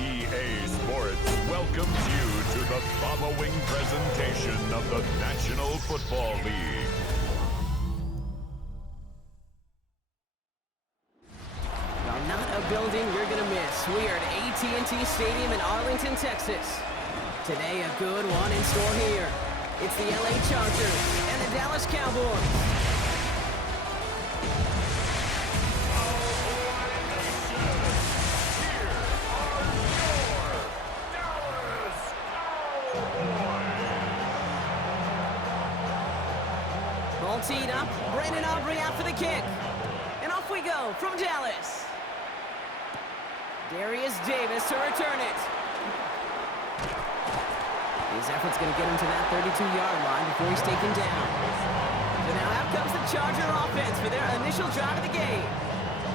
EA Sports welcomes you to the following presentation of the National Football League. Well, not a building you're going to miss. We are at AT&T Stadium in Arlington, Texas. Today, a good one in store here. It's the LA Chargers and the Dallas Cowboys. Ball teed up, Brandon Aubrey out for the kick. And off we go from Dallas. Darius Davis to return it. His effort's going to get him to that 32-yard line before he's taken down. So now out comes the Charger offense for their initial drive of the game.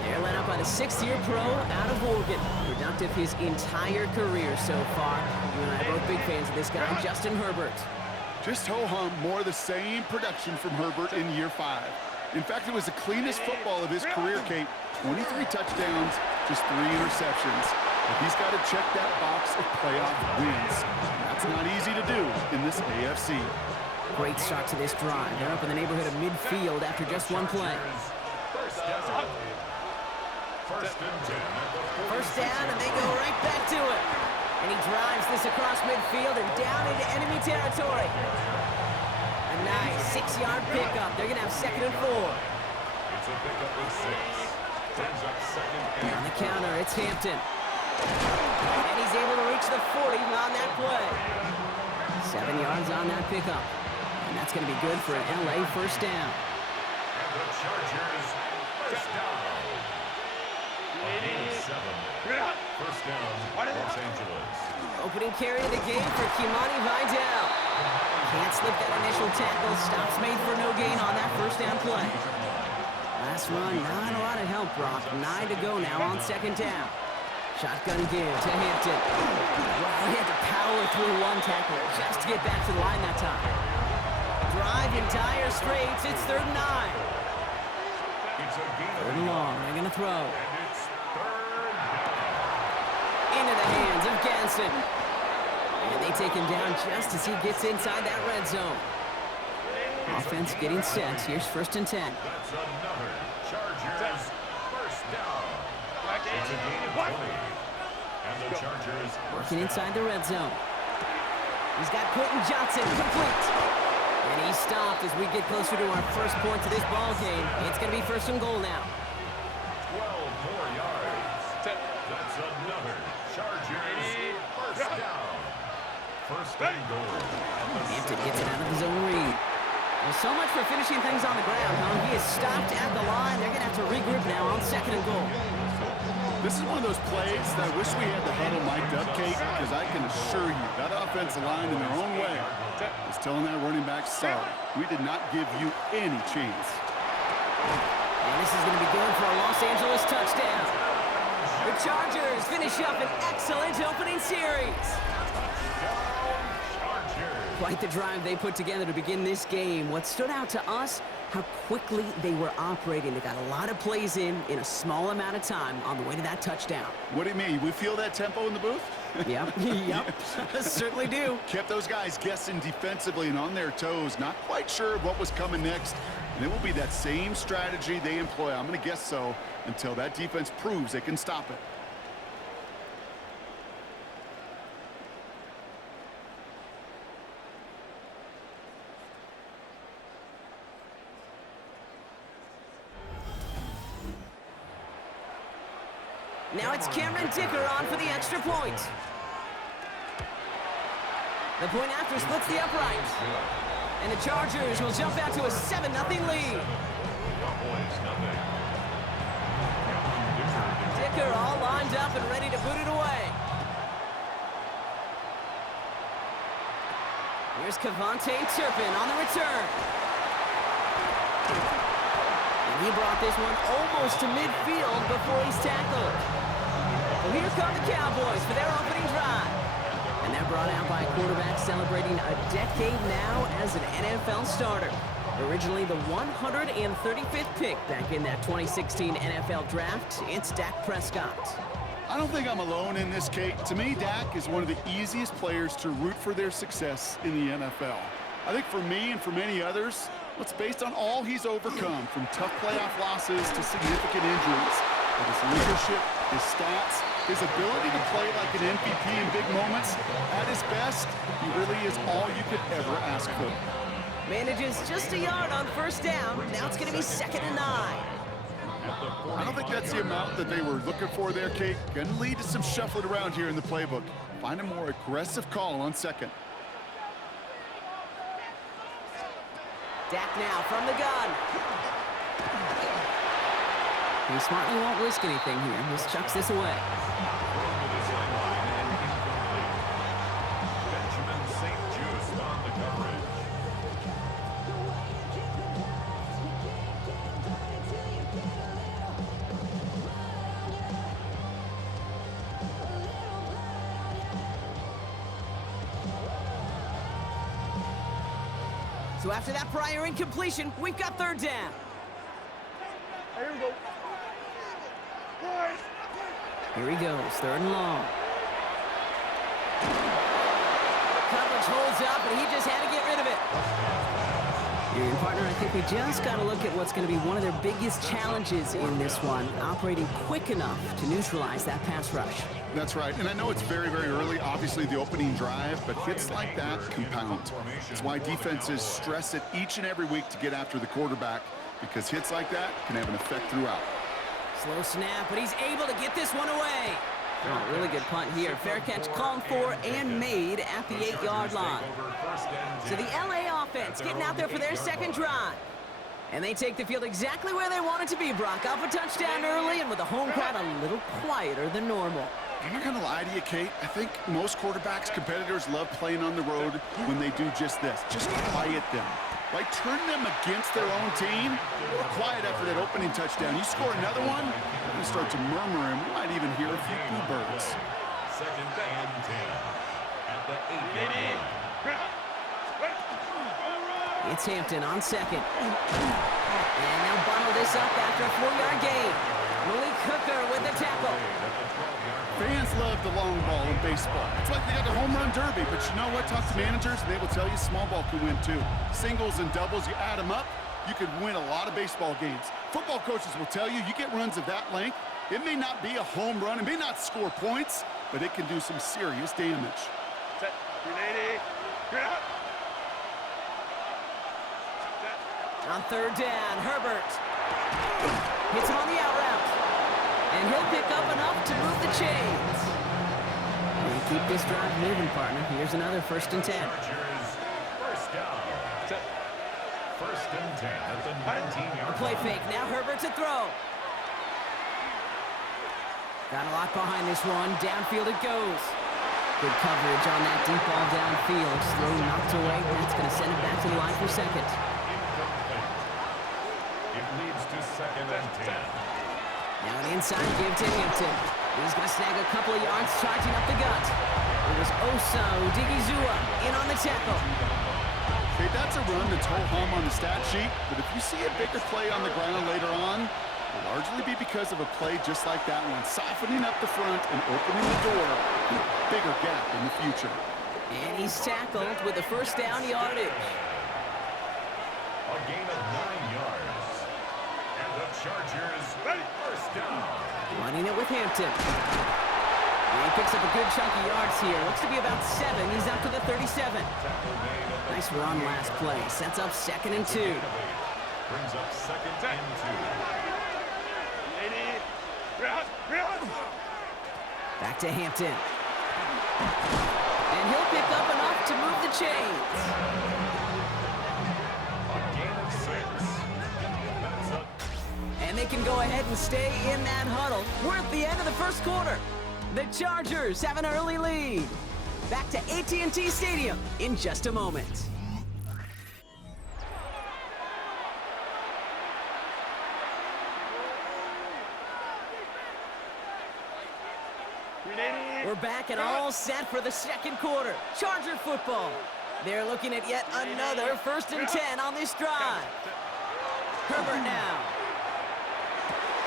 They're led up by the 6th-year pro out of Oregon. Productive his entire career so far. You and I are both big fans of this guy, Justin Herbert. Just ho-hum, more of the same production from Herbert in year 5. In fact, it was the cleanest football of his career, Kate. 23 touchdowns, just 3 interceptions. But he's got to check that box of playoff wins. That's not easy to do in this AFC. Great start to this drive. They're up in the neighborhood of midfield after just one play. First down, and they go right back to it. And he drives this across midfield and down into enemy territory. A nice 6-yard pickup. They're going to have 2nd and 4. It's a pickup of 6. Brings up 2nd. On the counter, it's Hampton. And he's able to reach the 40 on that play. 7 yards on that pickup. And that's going to be good for an LA first down. And the Chargers first down. 7. First down, Los Angeles. Opening carry of the game for Kimani Vidal. Can't slip that initial tackle. Stops made for no gain on that first down play. Last run, not a lot of help, Brock. 9 to go now on 2nd down. Shotgun give to Hampton. Wow, he had to power through one tackle just to get back to the line that time. Drive in dire straits. It's 3rd and 9. It's a gain. 3rd and long. They're going to throw. And it's 3rd down. Into the hands of Ganson. And they take him down just as he gets inside that red zone. Offense getting set. Here's 1st and 10. That's another Chargers first down. It's a gain of 20. And the Chargers Working inside the red zone. He's got Quentin Johnson complete. And he stopped as we get closer to our first point to this ball game. It's going to be 1st and goal now. 12 more yards. That's another Chargers first down. 1st and goal. Hampton gets it out of his own read. Well, so much for finishing things on the ground, huh? He is stopped at the line. They're going to have to regroup now on 2nd and goal. This is one of those plays that I wish we had the huddle mic'd up, Kate, because I can assure you that offensive line in their own way is telling that running back, sorry, we did not give you any chance. And this is going to be good for a Los Angeles touchdown. The Chargers finish up an excellent opening series. Quite the drive they put together to begin this game. What stood out to us, how quickly they were operating. They got a lot of plays in a small amount of time on the way to that touchdown. What do you mean? We feel that tempo in the booth? Yep, certainly do. Kept those guys guessing defensively and on their toes, not quite sure what was coming next. And it will be that same strategy they employ, I'm going to guess so, until that defense proves they can stop it. Now it's Cameron Dicker on for the extra point. The point after splits the upright. And the Chargers will jump out to a 7-0 lead. Dicker all lined up and ready to boot it away. Here's Kevontae Turpin on the return. And he brought this one almost to midfield before he's tackled. Well, here come the Cowboys for their opening drive. And they're brought out by a quarterback celebrating a decade now as an NFL starter. Originally the 135th pick back in that 2016 NFL Draft, it's Dak Prescott. I don't think I'm alone in this, Kate. To me, Dak is one of the easiest players to root for their success in the NFL. I think for me and for many others, it's based on all he's overcome, from tough playoff losses to significant injuries. But his leadership, his stats, his ability to play like an MVP in big moments, at his best, he really is all you could ever ask for. Manages just a yard on first down. Now it's going to be 2nd and 9. I don't think that's the amount that they were looking for there, Kate. Going to lead to some shuffling around here in the playbook. Find a more aggressive call on 2nd. Dak now from the gun. He smartly won't risk anything here. Just chucks this away. So after that prior incompletion, we've got 3rd down. Here we go. Here he goes, 3rd and long. Coverage holds up, and he just had to get rid of it. And partner, I think we just got to look at what's going to be one of their biggest challenges in this one, operating quick enough to neutralize that pass rush. That's right, and I know it's very, very early, obviously the opening drive, but hits like that compound. It's why defenses stress it each and every week to get after the quarterback, because hits like that can have an effect throughout. Slow snap, but he's able to get this one away. Oh, really good punt here. Fair catch called for and made at the 8-yard line. So the LA offense getting out there for their 2nd drive. And they take the field exactly where they want it to be, Brock. Up a touchdown early and with the home crowd a little quieter than normal. I'm not going to lie to you, Kate. I think most quarterbacks, competitors love playing on the road when they do just this. Just quiet them. Right? Turn them against their own team. A little quiet after that opening touchdown. You score another one, they're going to start to murmur, and we might even hear a few bluebirds. 2nd and 10 at the 8-yard line. It's Hampton on 2nd. And they'll bundle this up after a 4-yard gain. Malik Hooker with the tackle. Fans love the long ball in baseball. It's like they got the home run derby, but you know what? Talk to managers, and they will tell you small ball can win too. Singles and doubles, you add them up, you could win a lot of baseball games. Football coaches will tell you, you get runs of that length, it may not be a home run, it may not score points, but it can do some serious damage. Set. 380. On 3rd down, Herbert hits him on the out route. And he'll pick up enough to move the chains. And keep this drive moving, partner. Here's another 1st and 10. First down. 1st and 10 at the 19-yard line. A play fake. Now Herbert to throw. Got a lot behind this one. Downfield it goes. Good coverage on that deep ball downfield. Slow knocked away. That's going to send it back to the line for 2nd. It leads to 2nd and 10. Now an inside give to Hampton. He's going to snag a couple of yards charging up the gut. It was Osa Odigizua in on the tackle. Okay, that's a run that's ho-hum on the stat sheet, but if you see a bigger play on the ground later on, it'll largely be because of a play just like that one, softening up the front and opening the door to a bigger gap in the future. And he's tackled with a 1st down yardage. A gain of 9 yards. And the Chargers, 1st down. Running it with Hampton. And he picks up a good chunk of yards here. Looks to be about 7. He's up to the 37. Nice run last play. Sets up 2nd and 2. Brings up 2nd and 2. Back to Hampton. And he'll pick up enough to move the chains. A gain of 6. That's up. And they can go ahead and stay in that huddle. We're at the end of the 1st quarter. The Chargers have an early lead. Back to AT&T Stadium in just a moment. We're back and all set for the second quarter. Charger football. They're looking at yet another 1st and 10 on this drive. Herbert now.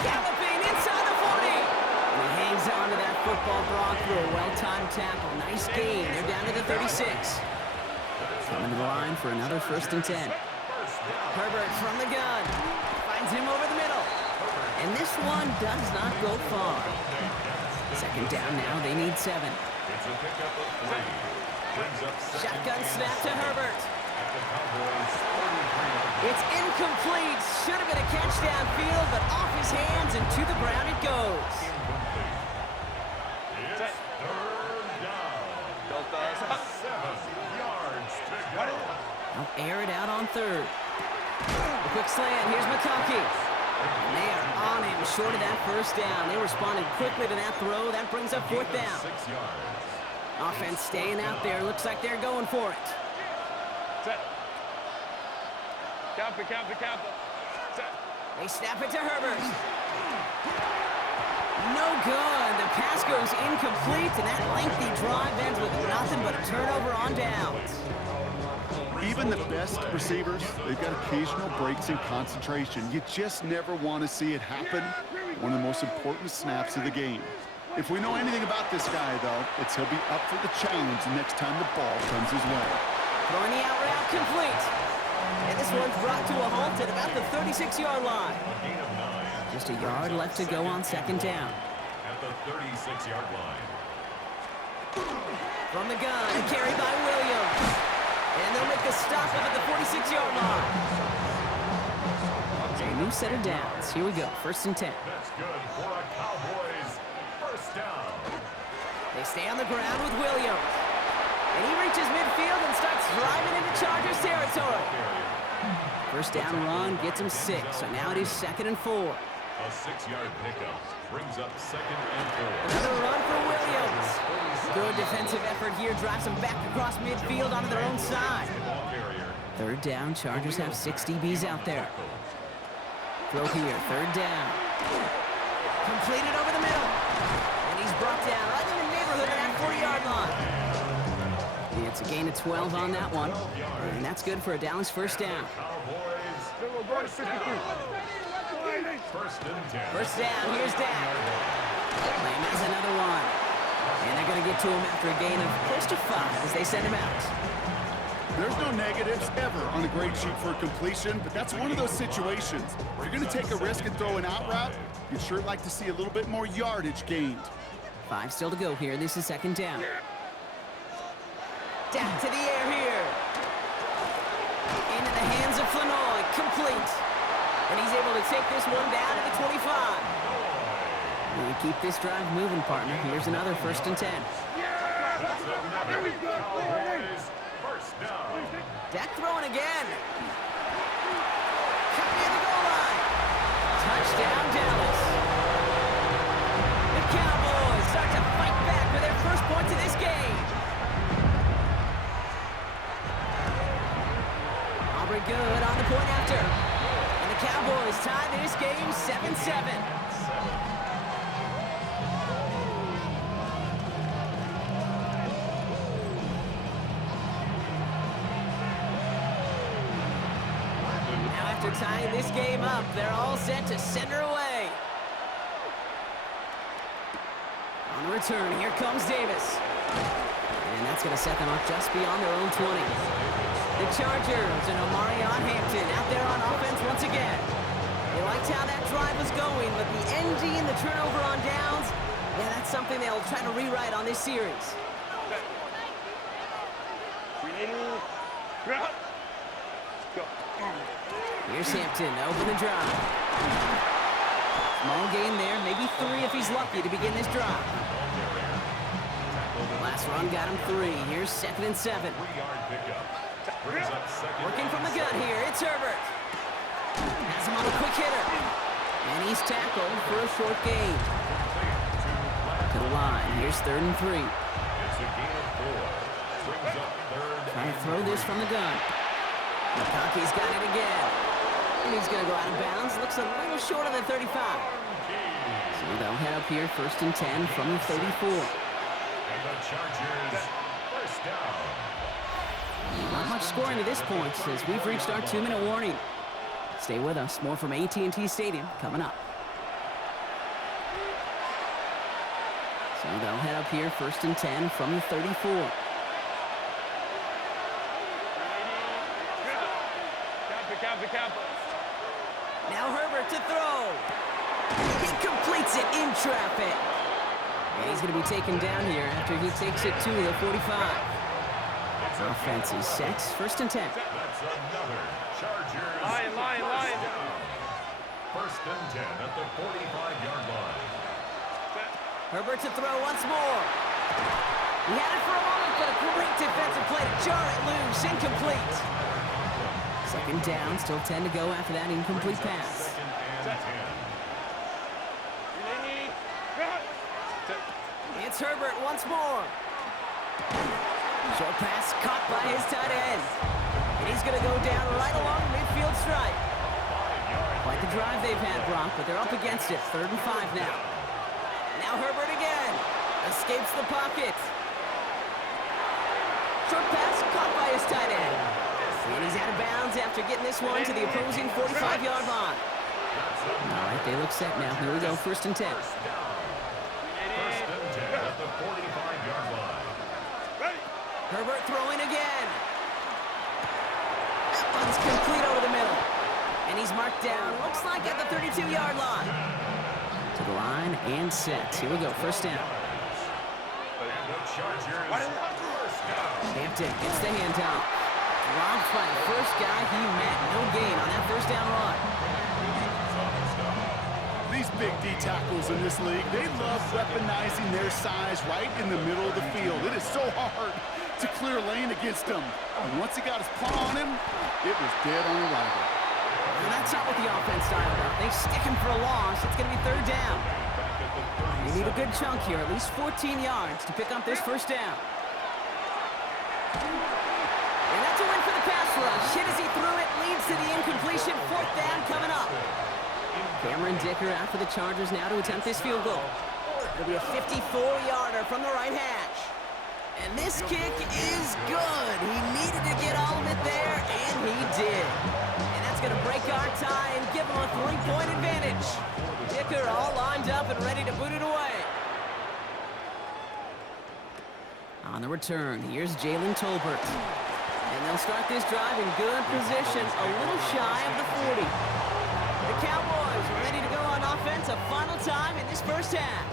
Galloping inside the 40. And he hangs on to that football, Brock, through a well-timed tackle. Nice gain. They're down to the 36. Coming to the line for another 1st and 10. Herbert from the gun. Finds him over the middle. And this one does not go far. 2nd down now. They need 7. Shotgun snap to Herbert. It's incomplete. Should have been a catch downfield, but off his hands and to the ground it goes. It's 3rd down. 7 yards to go. They'll air it out on 3rd. A quick slant. Here's McConkey. And they are on him short of that 1st down. They responded quickly to that throw. That brings up 4th down. 6 yards. Offense staying out there. Looks like they're going for it. Set. Count it. Set. They snap it to Herbert. No good. The pass goes incomplete, and that lengthy drive ends with nothing but a turnover on downs. Even the best receivers, they've got occasional breaks in concentration. You just never want to see it happen. One of the most important snaps of the game. If we know anything about this guy, though, it's he'll be up for the challenge the next time the ball comes his way. Throwing the out route complete. And this one's brought to a halt at about the 36-yard line. Just a yard left to go on 2nd down. At the 36-yard line. From the gun, carried by Williams. And they'll make the stop up at the 46-yard line. So a new set of downs. Here we go, 1st and 10. That's good for a Cowboys 1st down. They stay on the ground with Williams. And he reaches midfield and starts driving into Chargers territory. 1st down run gets him 6. So now it is 2nd and 4. A 6-yard pickup brings up 2nd and 4. Another run for Williams. Good defensive effort here. Drives them back across midfield onto their own side. 3rd down. Chargers have 6 DBs out there. Throw here. 3rd down. Completed over the middle. And he's brought down right in the neighborhood of that 40-yard line. It's a gain of 12 on that one. And that's good for a Dallas 1st down. Cowboys 1st down. 1st and 10. 1st down. Here's Dak. Lamb has another one. And they're going to get to him after a gain of close to 5 as they send him out. There's no negatives ever on a grade sheet for completion, but that's one of those situations. If you're going to take a risk and throw an out route, you'd sure like to see a little bit more yardage gained. 5 still to go here. This is 2nd down. Dak to the air here. Into the hands of Flanoy. Complete. And he's able to take this one down to the 25. We keep this drive moving, partner. Here's another 1st and 10. Cowboys 1st down. Dak throwing again. Cut near the goal line. Touchdown, Dallas. The Cowboys start to fight back for their 1st points of this game. Aubrey good on the point after. And the Cowboys tie this game 7-7. After tying this game up, they're all set to send her away. On the return, here comes Davis. And that's going to set them up just beyond their own 20. The Chargers and Omarion Hampton out there on offense once again. They liked how that drive was going, but the NG and the turnover on downs, yeah, that's something they'll try to rewrite on this series. Here's Hampton to open the drive. Small gain there, maybe 3 if he's lucky to begin this drive. Last run got him 3. Here's 2nd and 7. Working from the gun here, it's Herbert. Has him on a quick hitter. And he's tackled for a short gain. To the line, here's 3rd and 3. Trying to throw this from the gun. McConkey's got it again. And he's going to go out of bounds. Looks a little short of the 35. So they'll head up here, 1st and 10 from the 34. And the Chargers, first down. Not much scoring to this point as we've reached our 2-minute warning. Stay with us. More from AT&T Stadium coming up. So they'll head up here, 1st and 10 from the 34. Count. Now Herbert to throw. He completes it in traffic. And he's going to be taken down here after he takes it to the 45. Offense is set. 1st and 10. That's another Chargers. Line. First and 10 at the 45-yard line. Herbert to throw once more. He had it for a moment, but a great defensive play to jar it loose. Incomplete. 2nd down, still 10 to go after that incomplete pass. Second and 10. It's Herbert once more. Short pass caught by his tight end. And he's going to go down right along the midfield stripe. Quite the drive they've had, Brock, but they're up against it. 3rd and 5 now. Now Herbert again. Escapes the pocket. Short pass caught by his tight end. And he's out of bounds after getting this one to the opposing 45-yard line. All right, they look set now. Here we go, 1st and 10. First and 10 at the 45-yard line. Herbert throwing again. That one's complete over the middle. And he's marked down, looks like at the 32-yard line. To the line and set. Here we go, 1st down. And the Chargers, first down. Hampton gets the handout. Dropped by the first guy he met. No gain on that 1st down run. These big D tackles in this league, they love weaponizing their size right in the middle of the field. It is so hard to clear lane against them. And once he got his paw on him, it was dead on arrival. And that's not what the offense style about. They stick him for a loss. It's going to be 3rd down. They need a good chunk here, at least 14 yards to pick up this 1st down. And that's a win for the pass rush. Hit as he threw it, leads to the incompletion. 4th down coming up. Cameron Dicker out for the Chargers now to attempt this field goal. It'll be a 54-yarder from the right hash. And this kick is good. He needed to get all of it there, and he did. And that's going to break our tie and give him a 3-point advantage. Dicker all lined up and ready to boot it away. On the return, here's Jalen Tolbert. And they'll start this drive in good position, a little shy of the 40. The Cowboys are ready to go on offense a final time in this 1st half.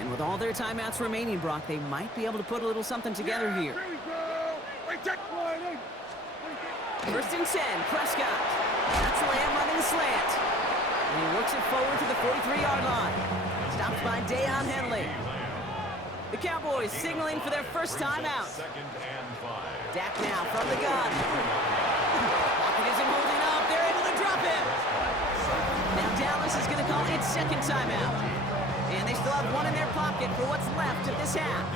And with all their timeouts remaining, Brock, they might be able to put a little something together here. 1st and 10, Prescott. That's Lamb running the slant. And he works it forward to the 43-yard line. Stopped by Deion Henley. The Cowboys signaling for their 1st timeout. Second and 5. Dak now from the gun. Pocket isn't holding up. They're able to drop him. Now Dallas is going to call its 2nd timeout. And they still have one in their pocket for what's left of this half.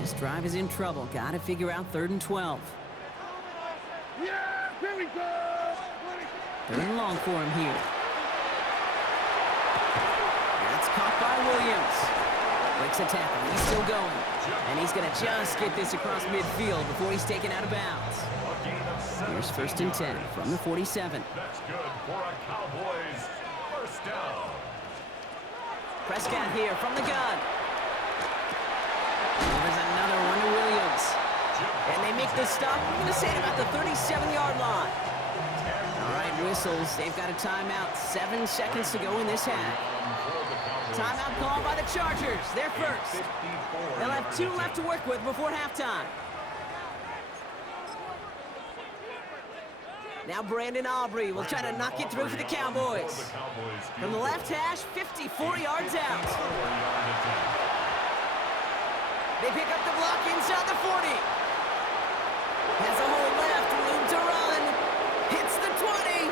This drive is in trouble. Got to figure out 3rd and 12. Yeah, here we go. 3rd and long for him here. That's caught by Williams. Breaks a tackle. He's still going. And he's going to just get this across midfield before he's taken out of bounds. Here's 1st and 10 from the 47. That's good for a Cowboys first down. Prescott here from the gun. And there's another one to Williams. And they make the stop. I'm going to say it about the 37-yard line. All right, whistles. They've got a timeout. 7 seconds to go in this half. Timeout called by the Chargers. They're first. They'll have 2 left to work with before halftime. Now Brandon Aubrey will try to knock it through for the Cowboys. From the left hash, 54 yards out. They pick up the block inside the 40. Has a hole left, room to run. Hits the 20.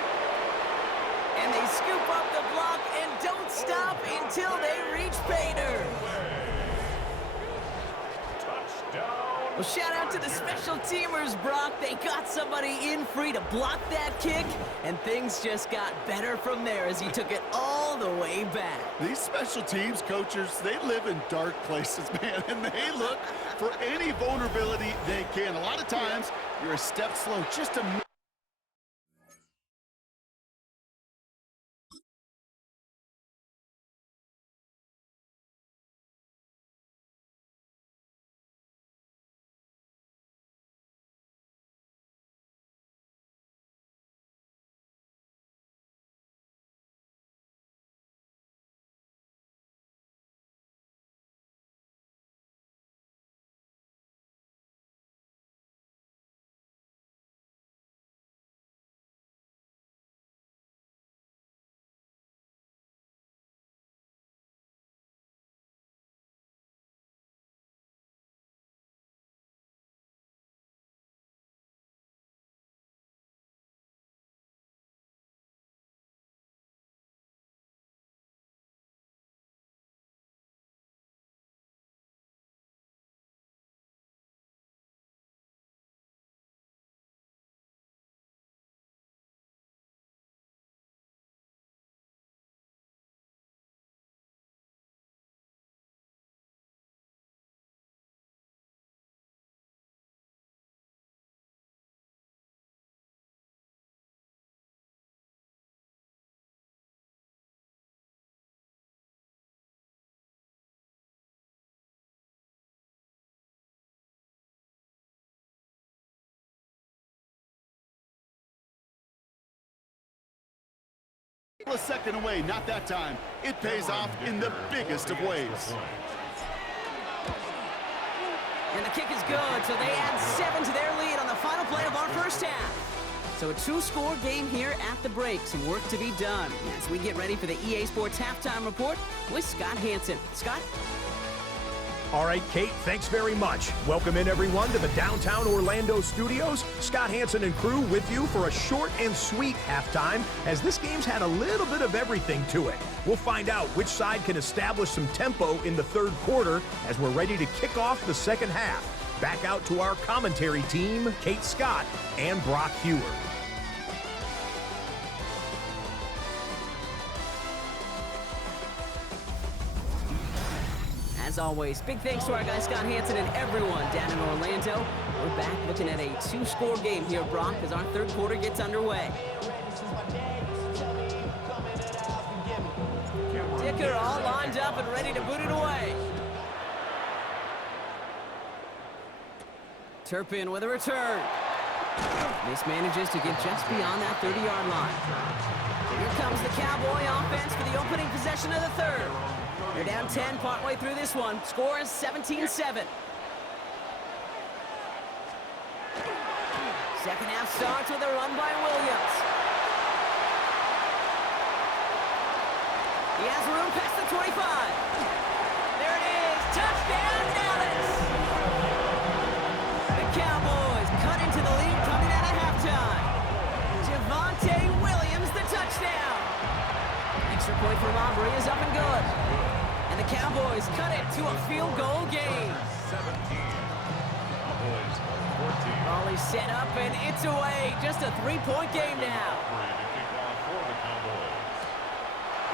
And they scoop up the block and don't stop until they reach pay dirt. Well, shout out to the special teamers, Brock. They got somebody in free to block that kick, and things just got better from there as he took it all the way back. These special teams coaches, they live in dark places, man, and they look for any vulnerability they can. A lot of times, you're a step slow, just a minute. A second away, not that time. It pays off in the biggest of ways. And the kick is good, so they add 7 to their lead on the final play of our first half. So a 2-score game here at the break. Some work to be done as we get ready for the EA Sports Halftime Report with Scott Hanson. Scott? All right, Kate, thanks very much. Welcome in, everyone, to the downtown Orlando studios. Scott Hanson and crew with you for a short and sweet halftime, as this game's had a little bit of everything to it. We'll find out which side can establish some tempo in the third quarter as we're ready to kick off the second half. Back out to our commentary team, Kate Scott and Brock Hewer. As always, big thanks to our guy Scott Hanson and everyone down in Orlando. We're back looking at a 2-score game here, Brock, as our third quarter gets underway. Dicker all lined up and ready to boot it away. Turpin with a return. This manages to get just beyond that 30-yard line. Here comes the Cowboy offense for the opening possession of the third. They're down 10 partway through this one. Score is 17-7. Second half starts with a run by Williams. He has room past the 25. There it is. Touchdown, Dallas. The Cowboys cut into the lead coming out of halftime. Javonte Williams, the touchdown. Extra point for Aubrey is up and good. And the Cowboys cut it to a field goal game. 17. Cowboys 14. Raleigh set up and it's away. Just a 3-point game now.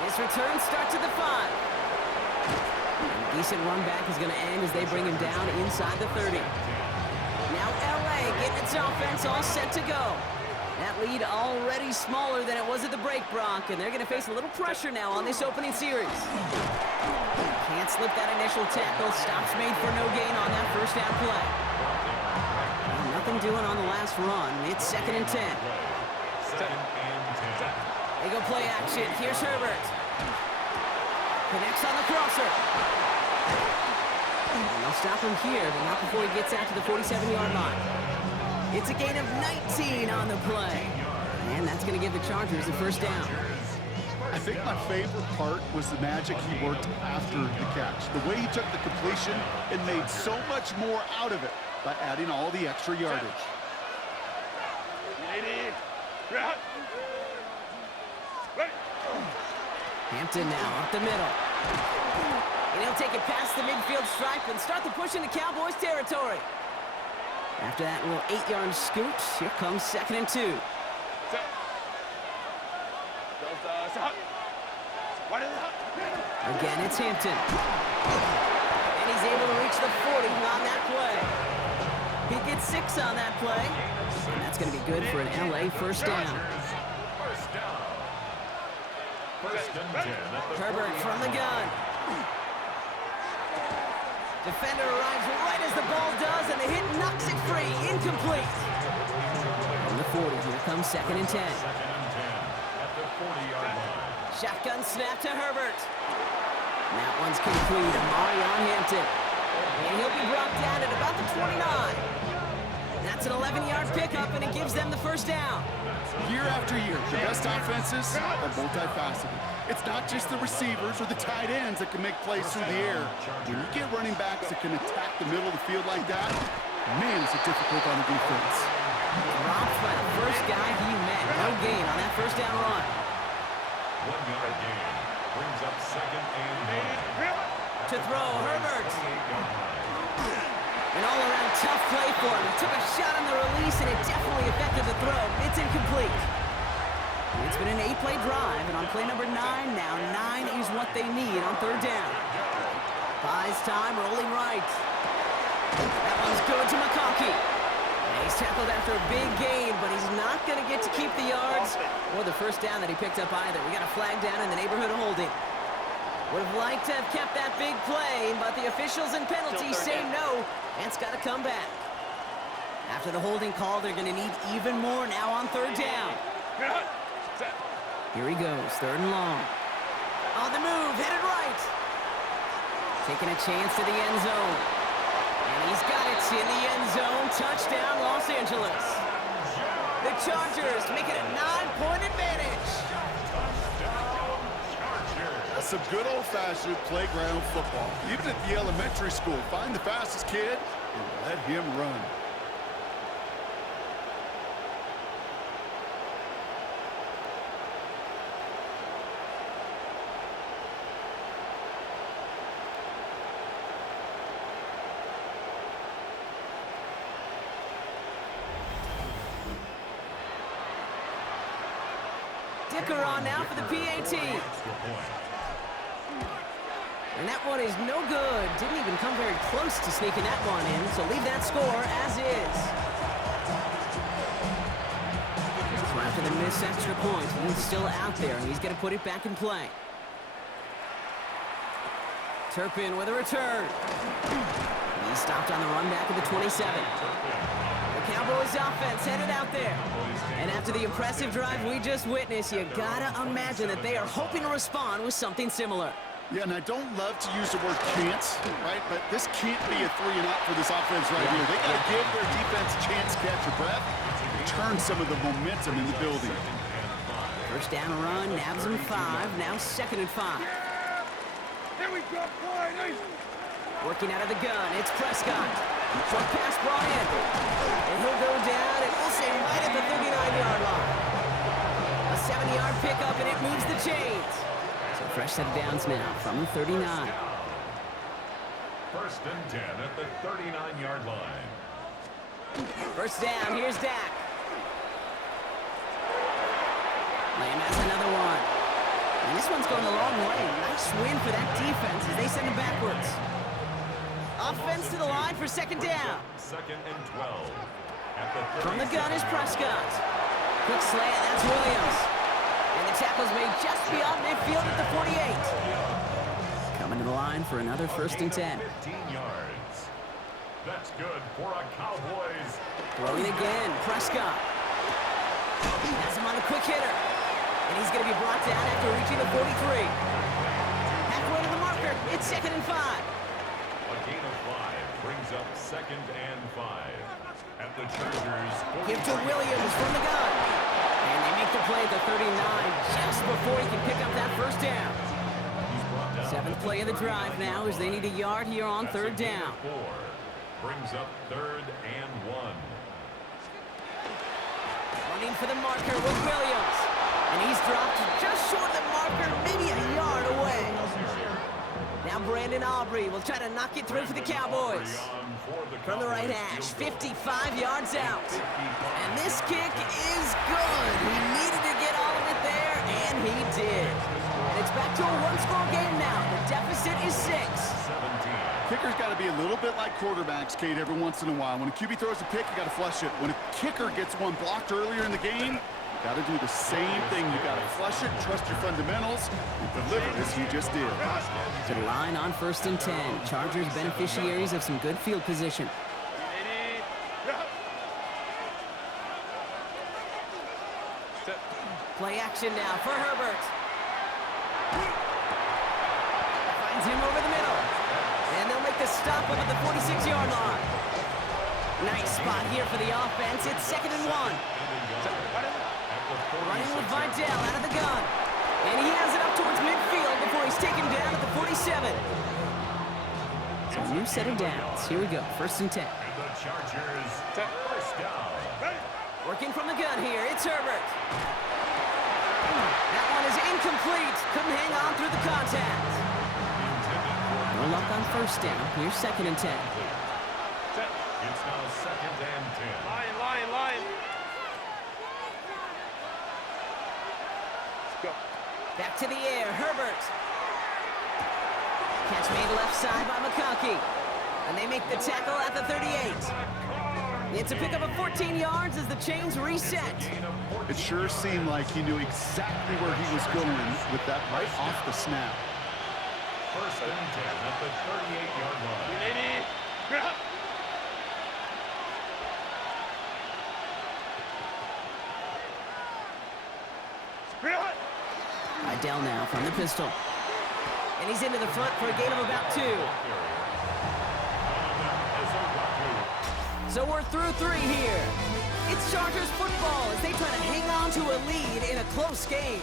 This return starts at the 5. And a decent run back is going to end as they bring him down inside the 30. Now LA getting its offense all set to go. That lead already smaller than it was at the break, Brock, and they're going to face a little pressure now on this opening series. Can't slip that initial tackle. Stops made for no gain on that first down play. Well, nothing doing on the last run. It's 2nd and 10. They go play action. Here's Herbert. Connects on the crosser. And they'll stop him here, but not before he gets out to the 47-yard line. It's a gain of 19 on the play. And that's going to give the Chargers the first down. I think my favorite part was the magic he worked after the catch. The way he took the completion and made so much more out of it by adding all the extra yardage. Hampton now up the middle. And he'll take it past the midfield stripe and start the push into Cowboys territory. After that little 8-yard scoot, here comes 2nd and 2. Again, it's Hampton. And he's able to reach the 40 on that play. He gets 6 on that play. And that's going to be good for an LA first down. Herbert from the gun. Defender arrives right as the ball does, and the hit knocks it free. Incomplete. From the 40, here comes 2nd and 10. Shotgun snap to Herbert. And that one's complete. Amari on Hampton. And he'll be brought down at about the 29. That's an 11-yard pickup, and it gives them the first down. Year after year, the best offenses are multifaceted. It's not just the receivers or the tight ends that can make plays through the air. When you get running backs that can attack the middle of the field like that, man, is it difficult on the defense. Dropped by the first guy he met. No gain on that first down run. 1-yard gain brings up 2nd and 1. To throw, Herbert. An all-around tough play for him. He took a shot on the release, and it definitely affected the throw. It's incomplete. It's been an 8-play drive, and on play number 9 now, 9 is what they need on 3rd down. Buys time, rolling right. That one's good to McConkey. And he's tackled after a big gain, but he's not going to get to keep the yards or the first down that he picked up either. We got a flag down in the neighborhood of holding. Would have liked to have kept that big play, but the officials and penalties say no, and it's got to come back. After the holding call, they're going to need even more now on 3rd down. Here he goes, 3rd and long. On the move, headed right. Taking a chance to the end zone. And he's got it in the end zone. Touchdown, Los Angeles. The Chargers make it a 9-point advantage. That's some good old-fashioned playground football. Even at the elementary school, find the fastest kid and let him run. Dicker on now for the PAT. And that one is no good. Didn't even come very close to sneaking that one in, so leave that score as is. So after the missed extra point, he's still out there, and he's going to put it back in play. Turpin with a return. He stopped on the run back of the 27. The Cowboys offense headed out there. And after the impressive drive we just witnessed, you gotta imagine that they are hoping to respond with something similar. Yeah, and I don't love to use the word can't, right? But this can't be a 3-and-out for this offense right here. They got to give their defense a chance to catch their breath and turn some of the momentum in the building. First down run, nabs him 5, now 2nd and 5. Here we go, boy. Working out of the gun, it's Prescott. Short pass brought in. And he'll go down, and we'll say right at the 39-yard line. A 70-yard pickup, and it moves the chains. So fresh set of downs now from the 39. First and 10 at the 39-yard line. First down, here's Dak. Lamb has another one. And this one's going the long way. Nice win for that defense as they send him backwards. Offense to the line for 2nd down. 2nd and 12. At the From the gun is Prescott. Quick slant, that's Williams. And the tackle's made just beyond midfield at the 48. Coming to the line for another 1st and 10. 15 yards. That's good for a Cowboys. Throwing again, Prescott. Has him on a quick hitter. And he's going to be brought down after reaching the 43. Halfway to the marker, it's 2nd and 5. A gain of 5 brings up 2nd and 5. At the Chargers. Give to Williams from the gun. And they make the play at the 39 just before he can pick up that first down. 7th play of the drive now as they need a yard here on 3rd down. 4 brings up 3rd and 1. Running for the marker with Williams. And he's dropped just short of the marker, maybe a yard away. Now Brandon Aubrey will try to knock it through for the Cowboys. From the right hash, 55 yards out. And this kick is good. He needed to get all of it there, and he did. And it's back to a one-score game now. The deficit is 6. Kickers got to be a little bit like quarterbacks, Kate, every once in a while. When a QB throws a pick, you got to flush it. When a kicker gets one blocked earlier in the game, you got to do the same thing. You got to flush it, trust your fundamentals, and deliver as he just did. To the line on 1st and 10. Chargers beneficiaries of some good field position. Play action now for Herbert. Finds him over the middle. And they'll make the stop up at the 46-yard line. Nice spot here for the offense. It's 2nd and 1. Running with Vidal out of the gun. And he has it up towards midfield before he's taken down at the 47. So a new set of downs. Here we go. 1st and 10. The Chargers, first down. Working from the gun here. It's Herbert. That one is incomplete. Couldn't hang on through the contact. No luck on 1st down. Here's 2nd and 10. It's now 2nd and 10. Line. Let's go. Back to the air. Herbert. Catch made left side by McConkey. And they make the tackle at the 38. It's a pickup of 14 yards as the chains reset. It sure seemed like he knew exactly where he was going with that right off the snap. 1st and 10 at the 38-yard line. Vidal now from the pistol. And he's into the front for a gain of about 2. So we're through 3 here. It's Chargers football as they try to hang on to a lead in a close game.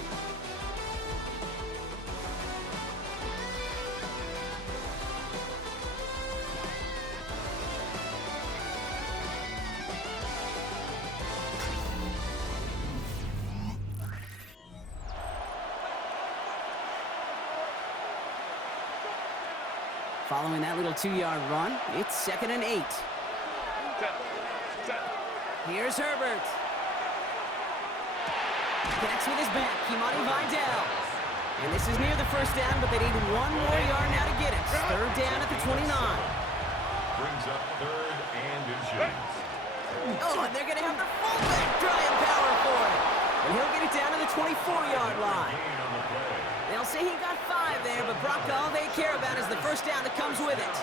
Following that little 2-yard run, it's 2nd and 8. Here's Herbert. Connects with his back, Kimani Vidal. And this is near the 1st down, but they need 1 more yard now to get it. 3rd down at the 29. Brings up 3rd and inches. Oh, and they're going to have the fullback trying power for it. And he'll get it down to the 24-yard line. They'll say he got 5 there, but Brock, all they care about is the 1st down that comes with it.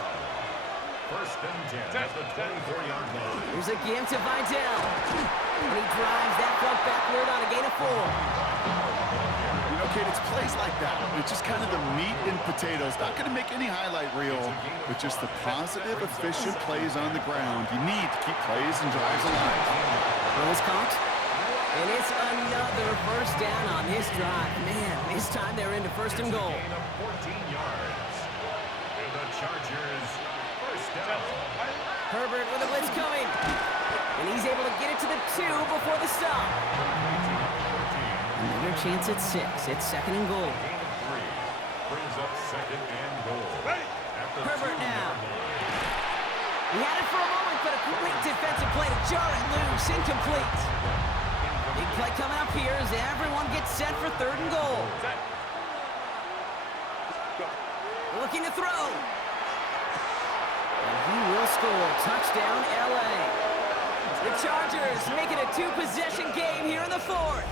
1st and 10 at the 24-yard line. Here's a give to Vidal. And he drives that front backward on a gain of 4. You know, Kate, it's plays like that. It's just kind of the meat and potatoes. Not going to make any highlight reel, but just the positive, efficient plays on the ground. You need to keep plays and drives alive. Ball's caught. And it's another 1st down on this drive. Man, this time they're into 1st and goal. Gain of 14 yards. And the Chargers, first down. Herbert with a blitz coming. And he's able to get it to the 2 before the stop. Another chance at 6. It's 2nd and goal. Gain of 3. Brings up 2nd and goal. Herbert now. He had it for a moment, but a great defensive play to jar it loose. Incomplete. Big play coming up here as everyone gets set for 3rd and goal. Looking to throw. And he will score. Touchdown, LA. The Chargers make it a 2-possession game here in the 4th.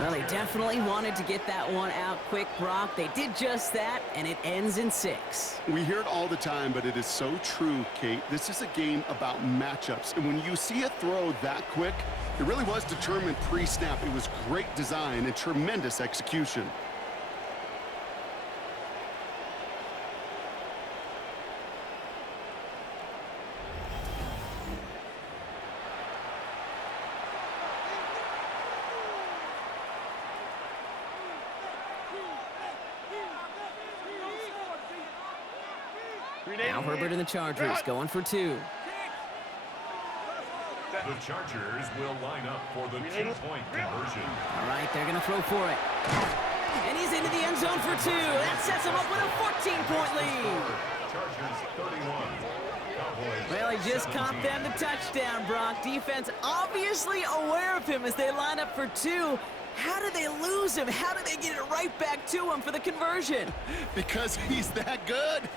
Well, they definitely wanted to get that one out quick, Brock. They did just that, and it ends in 6. We hear it all the time, but it is so true, Kate. This is a game about matchups. And when you see a throw that quick, it really was determined pre-snap. It was great design and tremendous execution. Now Herbert and the Chargers going for 2. The Chargers will line up for the 2-point conversion. All right, they're going to throw for it. And he's into the end zone for for 2. That sets him up with a 14-point lead. Chargers 31. Cowboys. Well, he just caught them the touchdown, Brock. Defense obviously aware of him as they line up for 2. How did they lose him? How did they get it right back to him for the conversion? Because he's that good.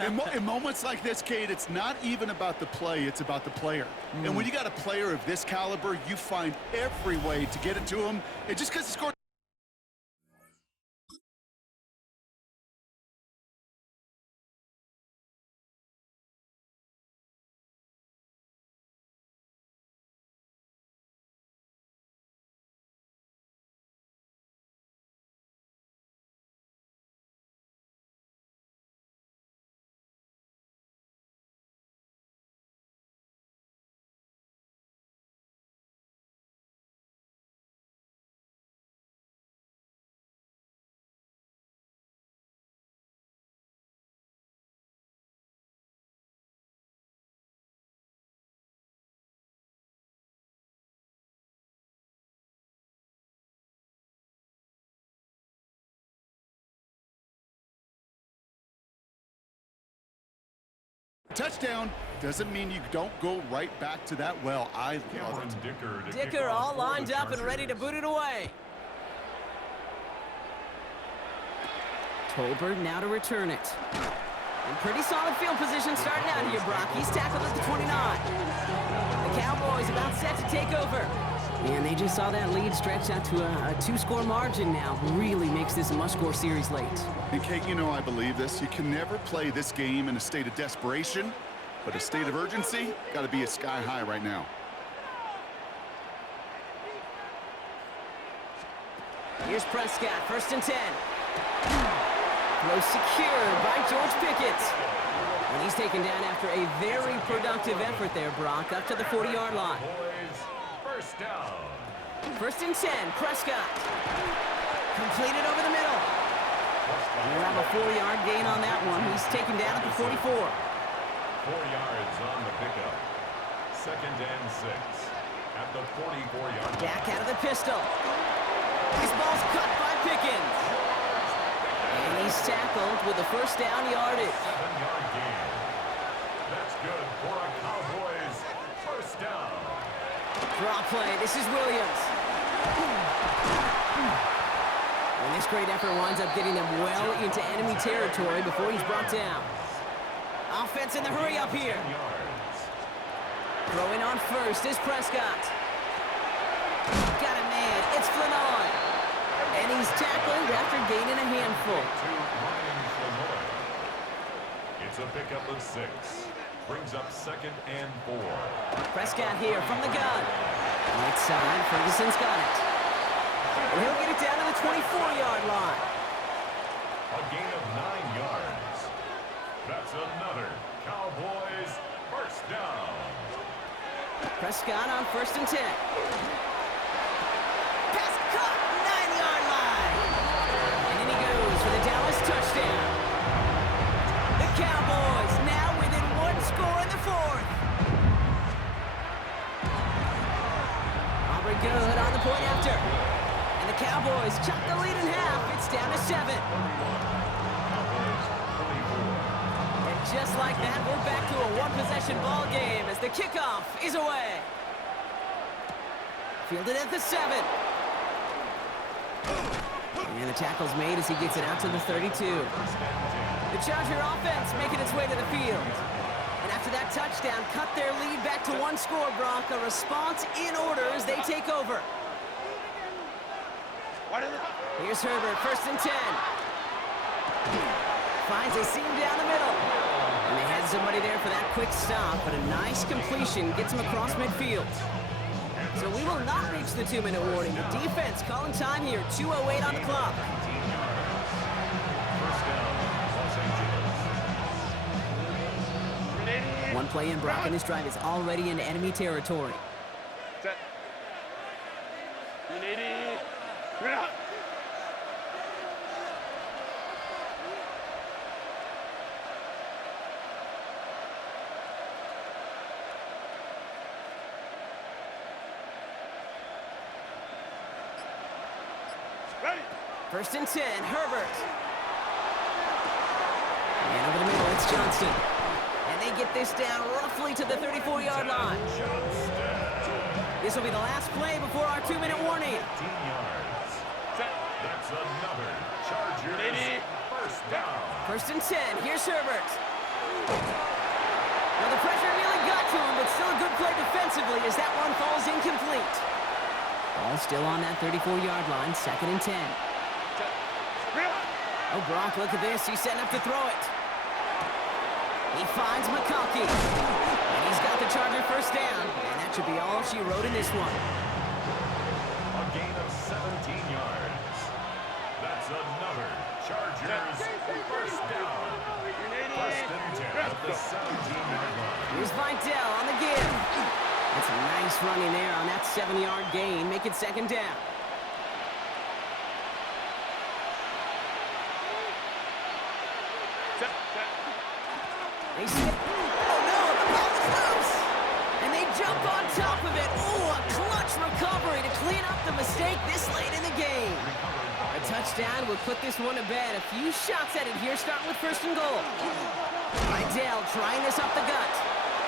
In moments like this, Kate, it's not even about the play, it's about the player. And when you got a player of this caliber, you find every way to get it to him. And just because he scored. Touchdown doesn't mean you don't go right back to that well. I love it. Dicker all lined up and ready to boot it away. Tolbert now to return it. In pretty solid field position starting out here, Brock. He's tackled at the 29. The Cowboys about set to take over. And they just saw that lead stretch out to a 2-score margin now. Really makes this a must-score series late. And Kate, you know I believe this. You can never play this game in a state of desperation, but a state of urgency got to be a sky high right now. Here's Prescott, 1st and 10. Throw secured by George Pickett. And he's taken down after a very productive effort there, Brock, up to the 40-yard line. First down. 1st and 10, Prescott. Completed over the middle. We'll have a 4-yard gain on that one. He's taken down at the 44. 4 yards on the pickup. 2nd and 6 at the 44-yard line. Back out of the pistol. This ball's cut by Pickens. And he's tackled with the 1st down yardage. 7-yard gain. That's good for a Cowboys 1st down. Draw play. This is Williams. And this great effort winds up getting them well into enemy territory before he's brought down. Offense in the hurry up here. Throwing on 1st is Prescott. Got a man. It's Flanoy. And he's tackled after gaining a handful. It's a pickup of 6. Brings up 2nd and 4. Prescott here from the gun. Right side, Ferguson's got it. And he'll get it down to the 24-yard line. A gain of 9 yards. That's another Cowboys 1st down. Prescott on 1st and 10. Pass caught, 9-yard line. And in he goes for the Dallas touchdown. The Cowboys now within 1 score in the 4th. Aubrey good on the point after. And the Cowboys chop the lead in half. It's down to 7. And just like that, we're back to a 1-possession ball game as the kickoff is away. Fielded at the 7. And the tackle's made as he gets it out to the 32. The Charger offense making its way to the field. And after that touchdown, cut their lead back to 1 score, Brock. A response in order as they take over. Here's Herbert, 1st and 10. Finds a seam down the middle. And they had somebody there for that quick stop, but a nice completion gets him across midfield. So we will not reach the 2-minute warning. The defense calling time here, 2:08 on the clock. One play in, Brock, and this drive is already into enemy territory. Set. Unity. Bring it up. Ready. 1st and 10, Herbert. And over the middle, it's Johnston. And they get this down roughly to the 34-yard line. This will be the last play before our 2-minute warning. 15 yards. That's another Chargers first down. First and 10. Here's Herbert. Well, the pressure nearly got to him, but still a good play defensively as that one falls incomplete. Ball still on that 34-yard line. 2nd and 10. Oh, Brock, look at this. He's setting up to throw it. He finds McConkey. And he's got the Charger first down. And that should be all she wrote in this one. A gain of 17 yards. That's another Chargers first down. First and 10 at the 17-yard line. Here's Vidal on the give. That's a nice running there on that 7-yard gain. Make it 2nd down. They slip. Oh no, the ball is loose. And they jump on top of it. Oh, a clutch recovery to clean up the mistake this late in the game. A touchdown would put this one to bed. A few shots at it here, starting with 1st and goal. Vidal trying this up the gut.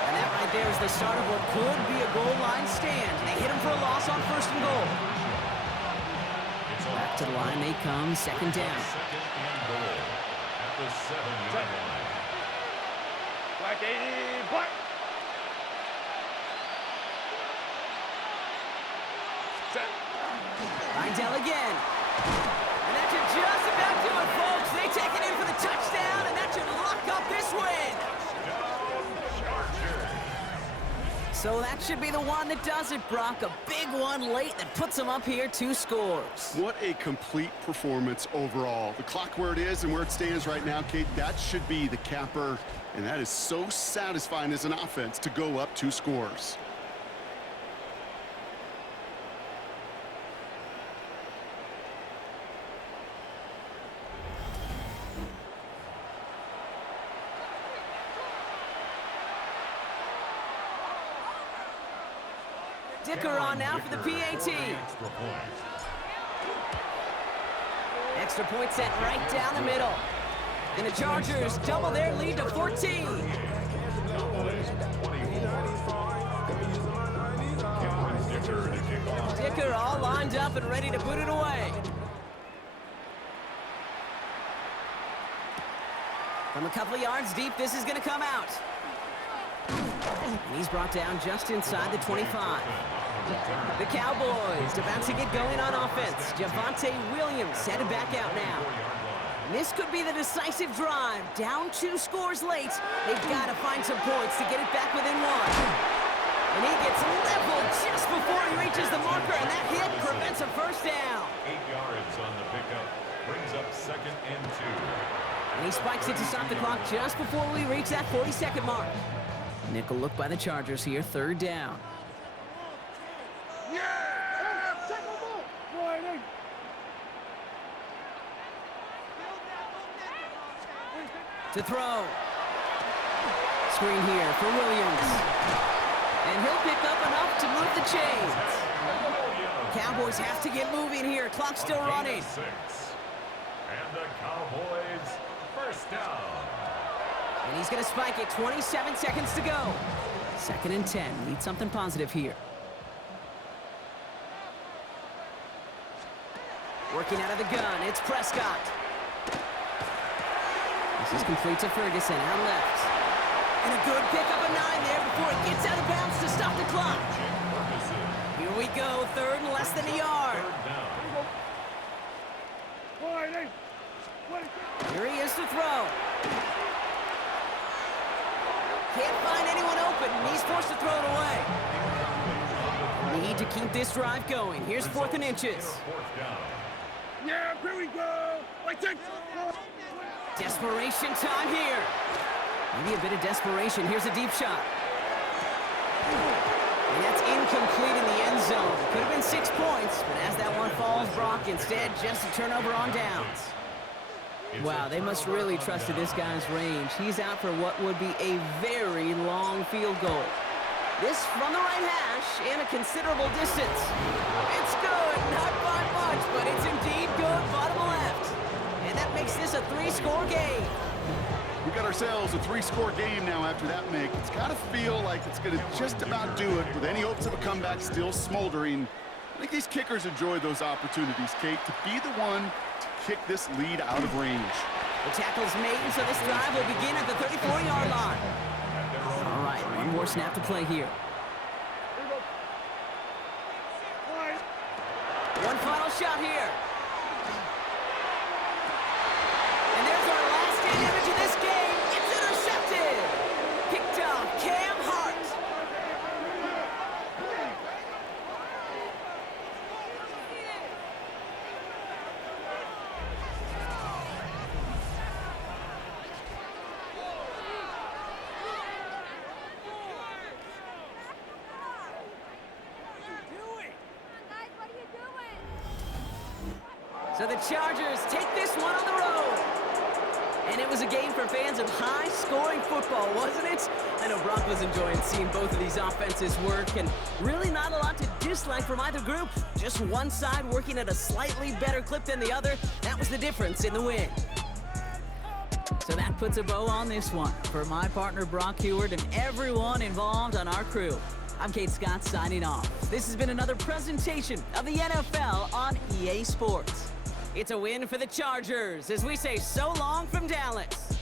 And that right there is the start of what could be a goal line stand. They hit him for a loss on 1st and goal. Back to the line they come, 2nd down. 2nd and goal at the 7-yard line. Black 80, black. Set. Vidal again. And that should just about do it, folks. They take it in for the touchdown, and that should lock up this win. So that should be the one that does it, Brock. A big one late that puts them up here 2 scores. What a complete performance overall. The clock where it is and where it stands right now, Kate, that should be the capper. And that is so satisfying as an offense to go up 2 scores. Dicker on now for the PAT. Extra point set right down the middle. And the Chargers double their lead to 14. Dicker all lined up and ready to put it away. From a couple of yards deep, this is going to come out. And he's brought down just inside the 25. The Cowboys about to get going on offense. Javonte Williams headed back out now. This could be the decisive drive. Down 2 scores late. They've got to find some points to get it back within 1. And he gets leveled just before he reaches the marker, and that hit prevents a first down. 8 yards on the pickup. Brings up 2nd and 2. And he spikes it to stop the clock just before we reach that 40-second mark. Nickel look by the Chargers here, 3rd down. To throw. Screen here for Williams. And he'll pick up enough to move the chains. Cowboys have to get moving here. Clock still running. 6. And the Cowboys first down. And he's going to spike it. 27 seconds to go. 2nd and 10. Need something positive here. Working out of the gun. It's Prescott. This is complete to Ferguson out left. And a good pickup of 9 there before it gets out of bounds to stop the clock. Here we go. 3rd and less than a yard. Here he is to throw. Can't find anyone open, and he's forced to throw it away. Need to keep this drive going. Here's 4th and inches. Yeah, here we go. Like that. Desperation time here. Maybe a bit of desperation. Here's a deep shot. And that's incomplete in the end zone. Could have been 6 points, but as that one falls, Brock, instead just a turnover on downs. Wow, they must really trust this guy's range. He's out for what would be a very long field goal. This from the right hash and a considerable distance. It's good, not by much, but it's indeed good, bottom left. And that makes this a 3-score game. We got ourselves a 3-score game now after that make. It's got to feel like it's going to just about do it with any hopes of a comeback still smoldering. I think these kickers enjoy those opportunities, Kate, to be the one to kick this lead out of range. The tackle's made, so this drive will begin at the 34-yard line. All right, one more snap to play here. One final shot here. And there's our last hit image of this game. It's intercepted. Picked off Cam Hart. So the Chargers take this one on the road. And it was a game for fans of high-scoring football, wasn't it? I know Brock was enjoying seeing both of these offenses work, and really not a lot to dislike from either group. Just one side working at a slightly better clip than the other. That was the difference in the win. So that puts a bow on this one. For my partner Brock Heward and everyone involved on our crew, I'm Kate Scott signing off. This has been another presentation of the NFL on EA Sports. It's a win for the Chargers as we say so long from Dallas.